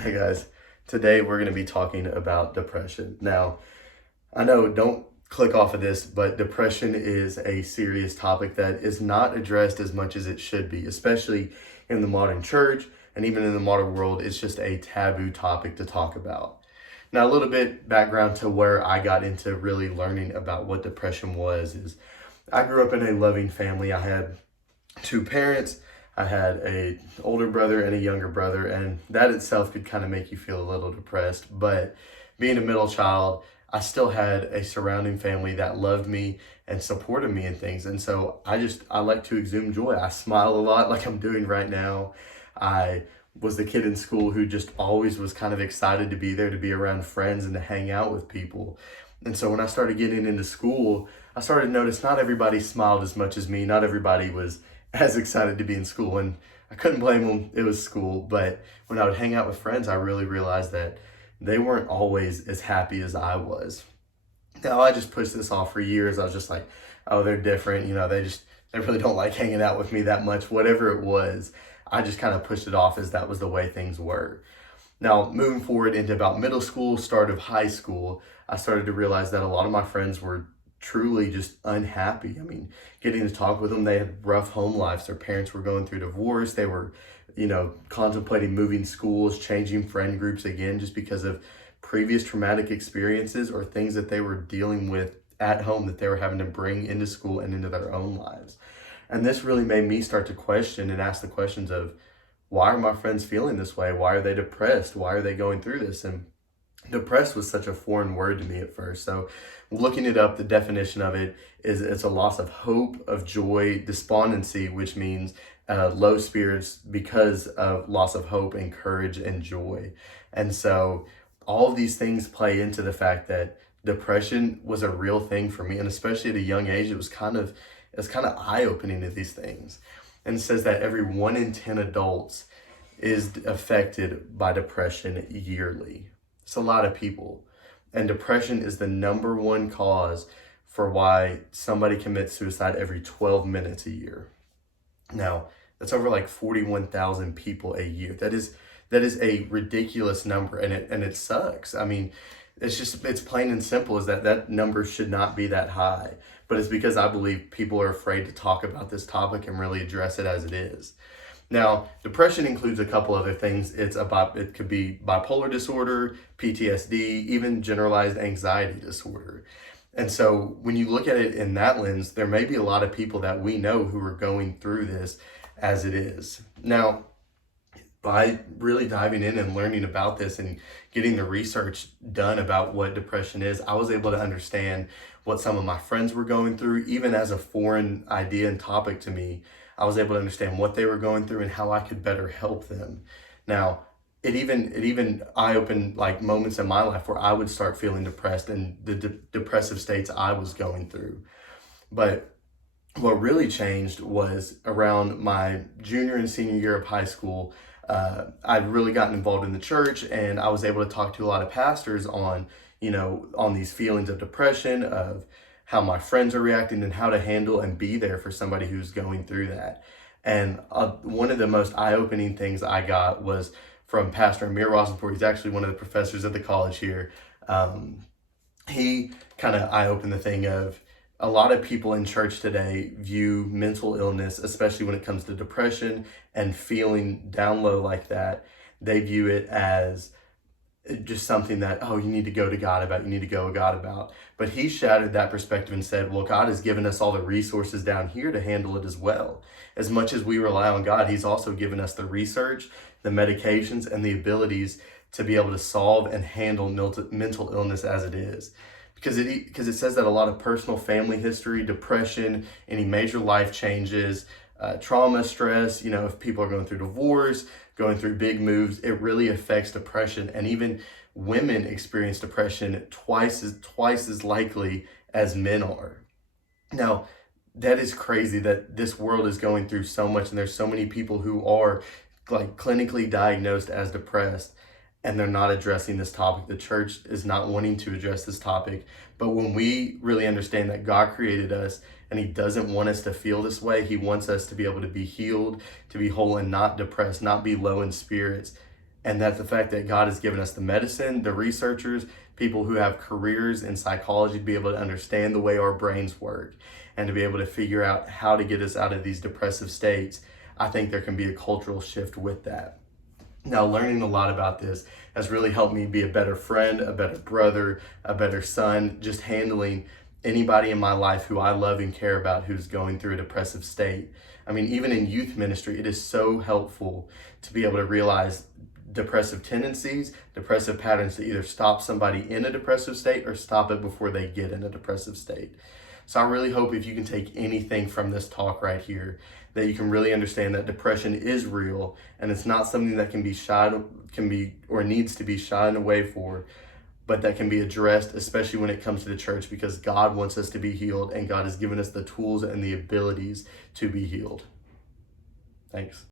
Hey guys, today we're going to be talking about depression. Now, I know don't click off of this, but depression is a serious topic that is not addressed as much as it should be, especially in the modern church and even in the modern world. It's just a taboo topic to talk about. Now, a little bit background to where I got into really learning about what depression was is I grew up in a loving family. I had two parents. I had a older brother and a younger brother, and that itself could kind of make you feel a little depressed. But being a middle child, I still had a surrounding family that loved me and supported me in things. And so I like to exude joy. I smile a lot like I'm doing right now. I was the kid in school who just always was kind of excited to be there, to be around friends and to hang out with people. And so when I started getting into school, I started to notice not everybody smiled as much as me. Not everybody was as excited to be in school, and I couldn't blame them. It was school. But when I would hang out with friends, I really realized that they weren't always as happy as I was. Now, I just pushed this off for years. I was just like, oh, they're different. They really don't like hanging out with me that much. Whatever it was, I just kind of pushed it off as that was the way things were. Now, moving forward into about middle school, start of high school, I started to realize that a lot of my friends were truly just unhappy. I mean, getting to talk with them, they had rough home lives. Their parents were going through divorce. They were, contemplating moving schools, changing friend groups again, just because of previous traumatic experiences or things that they were dealing with at home that they were having to bring into school and into their own lives. And this really made me start to question and ask the questions of, why are my friends feeling this way? Why are they depressed? Why are they going through this? And depressed was such a foreign word to me at first. So looking it up, the definition of it is it's a loss of hope, of joy, despondency, which means low spirits because of loss of hope and courage and joy. And so all of these things play into the fact that depression was a real thing for me. And especially at a young age, it was kind of eye-opening to these things. And it says that every 1 in 10 adults is affected by depression yearly. It's a lot of people. And depression is the number one cause for why somebody commits suicide every 12 minutes a year. Now, that's over like 41,000 people a year. That is a ridiculous number, and it sucks. I mean, it's plain and simple is that number should not be that high. But it's because I believe people are afraid to talk about this topic and really address it as it is. Now, depression includes a couple other things. It could be bipolar disorder, PTSD, even generalized anxiety disorder. And so when you look at it in that lens, there may be a lot of people that we know who are going through this as it is. Now, by really diving in and learning about this and getting the research done about what depression is, I was able to understand what some of my friends were going through, even as a foreign idea and topic to me. I was able to understand what they were going through and how I could better help them. Now, it even eye-opened like moments in my life where I would start feeling depressed and the depressive states I was going through. But what really changed was around my junior and senior year of high school. I'd really gotten involved in the church, and I was able to talk to a lot of pastors on these feelings of depression, of how my friends are reacting and how to handle and be there for somebody who's going through that. And one of the most eye-opening things I got was from Pastor Amir Rosenport. He's actually one of the professors at the college here. He kind of eye-opened the thing of a lot of people in church today view mental illness, especially when it comes to depression and feeling down low like that. They view it as just something that, oh, you need to go to God about, you need to go to God about. But he shattered that perspective and said, well, God has given us all the resources down here to handle it as well. As much as we rely on God, he's also given us the research, the medications, and the abilities to be able to solve and handle mental illness as it is. Because it says that a lot of personal family history, depression, any major life changes, trauma, stress, if people are going through divorce, going through big moves, it really affects depression. And even women experience depression twice as likely as men are. Now, that is crazy that this world is going through so much, and there's so many people who are like clinically diagnosed as depressed, and they're not addressing this topic. The church is not wanting to address this topic. But when we really understand that God created us and he doesn't want us to feel this way, he wants us to be able to be healed, to be whole and not depressed, not be low in spirits. And that's the fact that God has given us the medicine, the researchers, people who have careers in psychology to be able to understand the way our brains work and to be able to figure out how to get us out of these depressive states. I think there can be a cultural shift with that. Now, learning a lot about this has really helped me be a better friend, a better brother, a better son, just handling anybody in my life who I love and care about who's going through a depressive state. I mean, even in youth ministry, it is so helpful to be able to realize depressive tendencies, depressive patterns to either stop somebody in a depressive state or stop it before they get in a depressive state. So I really hope if you can take anything from this talk right here, that you can really understand that depression is real and it's not something that or needs to be shied away for, but that can be addressed, especially when it comes to the church, because God wants us to be healed and God has given us the tools and the abilities to be healed. Thanks.